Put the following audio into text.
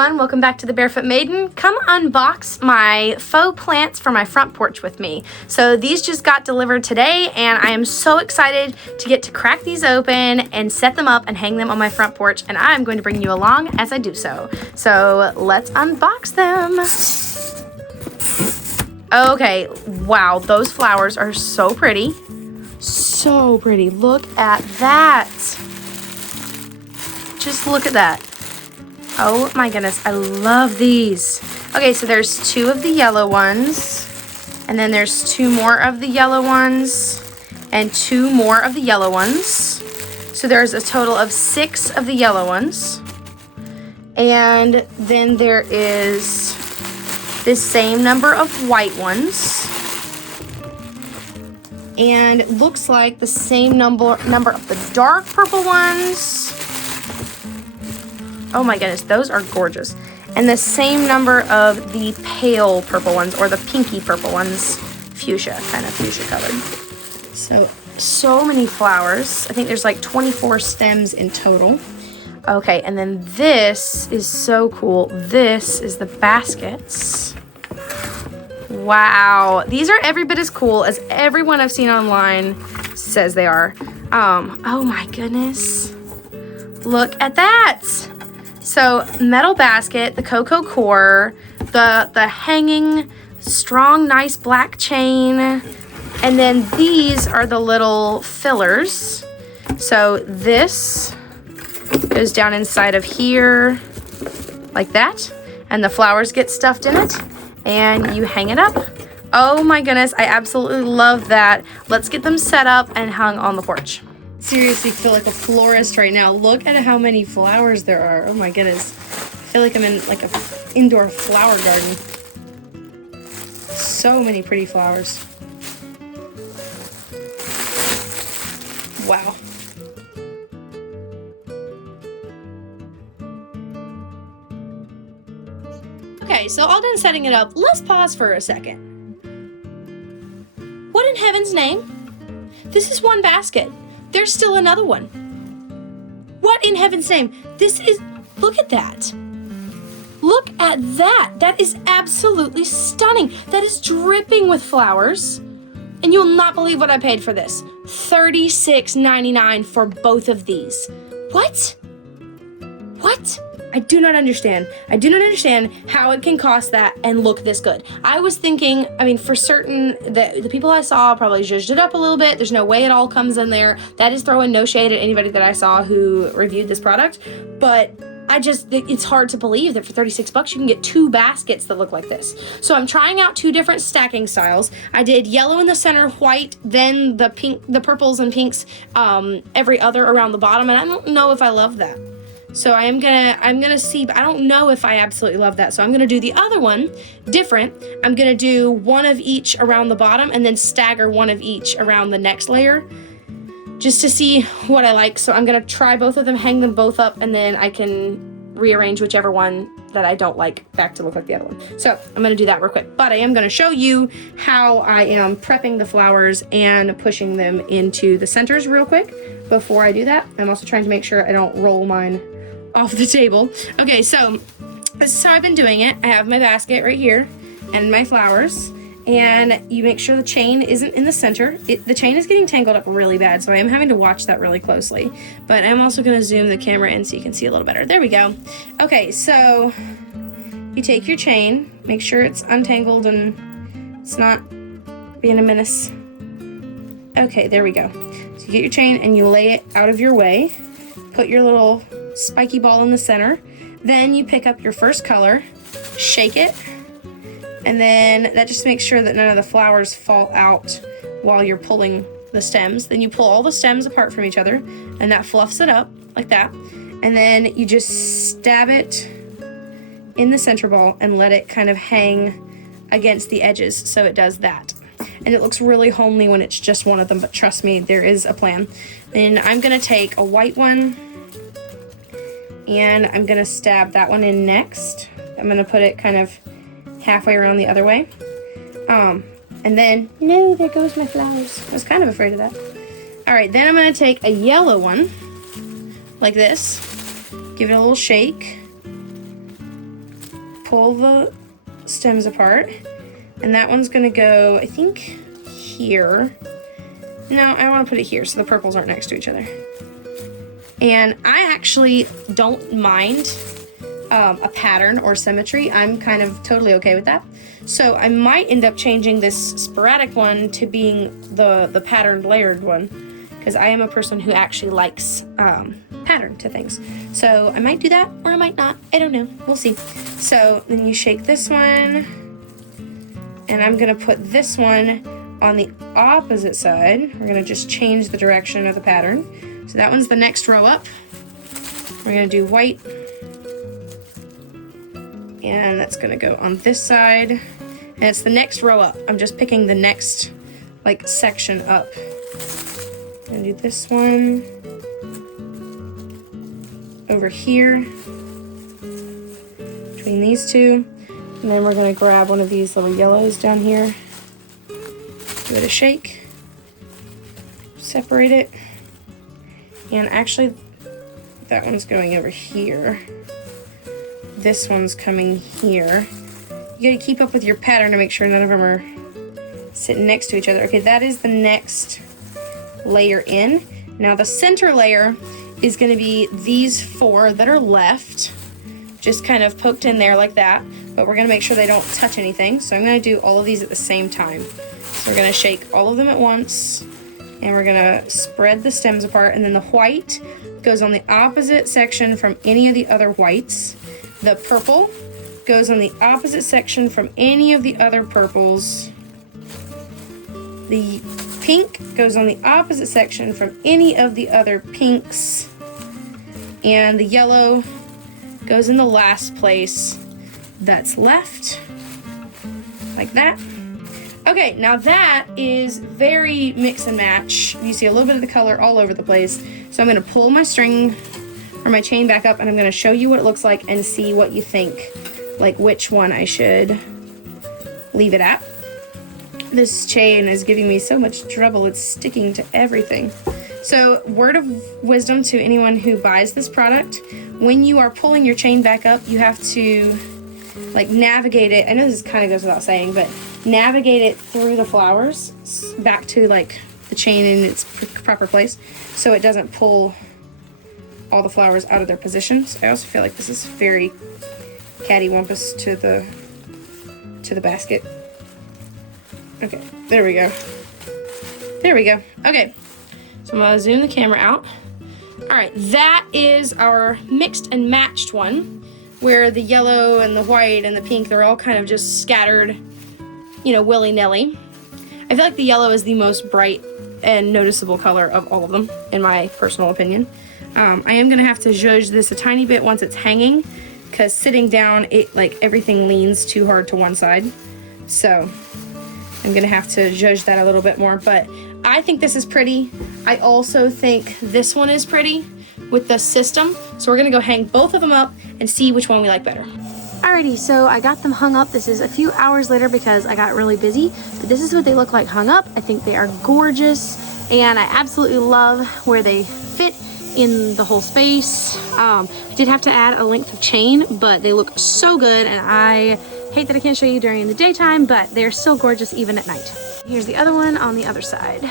everyone, welcome back to the Barefoot Maiden. Come unbox my faux plants for my front porch with me. So these just got delivered today and I am so excited to get to crack these open and set them up and hang them on my front porch, and I'm going to bring you along as I do so. So let's unbox them. Okay, wow, those flowers are so pretty. So pretty, look at that. Just look at that. Oh my goodness, I love these. Okay, so there's two of the yellow ones, and then there's two more of the yellow ones, and two more of the yellow ones. So there's a total of 6 of the yellow ones. And then there is this same number of white ones. And it looks like the same number of the dark purple ones. Oh my goodness, those are gorgeous. And the same number of the pale purple ones, or the pinky purple ones, fuchsia, kind of fuchsia colored. So many flowers. I think there's like 24 stems in total. Okay, and then this is so cool. This is the baskets. Wow, these are every bit as cool as everyone I've seen online says they are. Oh my goodness. Look at that. So metal basket, the cocoa core, the hanging strong, nice black chain, and then these are the little fillers. So this goes down inside of here like that, and the flowers get stuffed in it, and you hang it up. Oh my goodness, I absolutely love that. Let's get them set up and hung on the porch. Seriously feel like a florist right now. Look at how many flowers there are. Oh my goodness. I feel like I'm in like an indoor flower garden. So many pretty flowers. Wow. Okay, so all done setting it up. Let's pause for a second. What in heaven's name? This is one basket. There's still another one. What in heaven's name? Look at that. Look at that. That is absolutely stunning. That is dripping with flowers. And you'll not believe what I paid for this. $36.99 for both of these. What? What? I do not understand. I do not understand how it can cost that and look this good. I was thinking, I mean, for certain, the people I saw probably zhuzhed it up a little bit. There's no way it all comes in there. That is throwing no shade at anybody that I saw who reviewed this product. But it's hard to believe that for 36 bucks you can get 2 baskets that look like this. So I'm trying out 2 different stacking styles. I did yellow in the center, white, then the pink, the purples and pinks every other around the bottom, and I don't know if I love that. So I'm gonna see, but I don't know if I absolutely love that. So I'm gonna do the other one different. I'm gonna do one of each around the bottom and then stagger one of each around the next layer just to see what I like. So I'm gonna try both of them, hang them both up, and then I can rearrange whichever one that I don't like back to look like the other one. So I'm gonna do that real quick, but I am gonna show you how I am prepping the flowers and pushing them into the centers real quick. Before I do that, I'm also trying to make sure I don't roll mine off the table. Okay, so this is how I've been doing it. I have my basket right here and my flowers, and you make sure the chain isn't in the center. The chain is getting tangled up really bad, so I am having to watch that really closely. But I'm also going to zoom the camera in so you can see a little better. There we go. Okay, so you take your chain, make sure it's untangled and it's not being a menace. Okay, there we go. So you get your chain and you lay it out of your way. Put your little spiky ball in the center. Then you pick up your first color, shake it, and then that just makes sure that none of the flowers fall out while you're pulling the stems. Then you pull all the stems apart from each other, and that fluffs it up like that. And then you just stab it in the center ball and let it kind of hang against the edges, so it does that. And it looks really homely when it's just one of them, but trust me, there is a plan. And I'm gonna take a white one, and I'm gonna stab that one in next. I'm gonna put it kind of halfway around the other way. And then, no, there goes my flowers. I was kind of afraid of that. All right, then I'm gonna take a yellow one, like this. Give it a little shake. pull the stems apart, and that one's gonna go, I think, here. No, I wanna put it here so the purples aren't next to each other. And I actually don't mind a pattern or symmetry. I'm kind of totally okay with that. So I might end up changing this sporadic one to being the patterned layered one, because I am a person who actually likes pattern to things. So I might do that, or I might not. I don't know. We'll see. So then you shake this one, and I'm gonna put this one on the opposite side. We're gonna just change the direction of the pattern. So that one's the next row up. We're gonna do white, and that's gonna go on this side, and it's the next row up. I'm just picking the next like section up. I'm gonna do this one over here between these two, and then we're gonna grab one of these little yellows down here, give it a shake, separate it, and actually that one's going over here. This one's coming here. You gotta keep up with your pattern to make sure none of them are sitting next to each other. Okay, that is the next layer in. Now the center layer is gonna be these four that are left, just kind of poked in there like that, but we're gonna make sure they don't touch anything. So I'm gonna do all of these at the same time. So we're gonna shake all of them at once, and we're gonna spread the stems apart, and then the white goes on the opposite section from any of the other whites. The purple goes on the opposite section from any of the other purples. The pink goes on the opposite section from any of the other pinks. And the yellow goes in the last place that's left, like that. Okay, now that is very mix and match. You see a little bit of the color all over the place. So I'm gonna pull my string or my chain back up, and I'm gonna show you what it looks like and see what you think, like which one I should leave it at. This chain is giving me so much trouble, it's sticking to everything. So word of wisdom to anyone who buys this product, when you are pulling your chain back up, you have to like navigate it. I know this kind of goes without saying, but navigate it through the flowers back to like the chain in its proper place, so it doesn't pull all the flowers out of their positions. I also feel like this is very cattywampus to the basket. Okay, there we go. There we go. Okay, so I'm gonna zoom the camera out. All right, that is our mixed and matched one, where the yellow and the white and the pink, they're all kind of just scattered, you know, willy-nilly. I feel like the yellow is the most bright and noticeable color of all of them, in my personal opinion. I am gonna have to zhuzh this a tiny bit once it's hanging, because sitting down, it like everything leans too hard to one side. So I'm gonna have to zhuzh that a little bit more, but I think this is pretty. I also think this one is pretty with the system. So we're gonna go hang both of them up and see which one we like better. Alrighty, so I got them hung up. This is a few hours later because I got really busy, but this is what they look like hung up. I think they are gorgeous, and I absolutely love where they fit in the whole space. I did have to add a length of chain, but they look so good, and I hate that I can't show you during the daytime, but they're still gorgeous even at night. Here's the other one on the other side.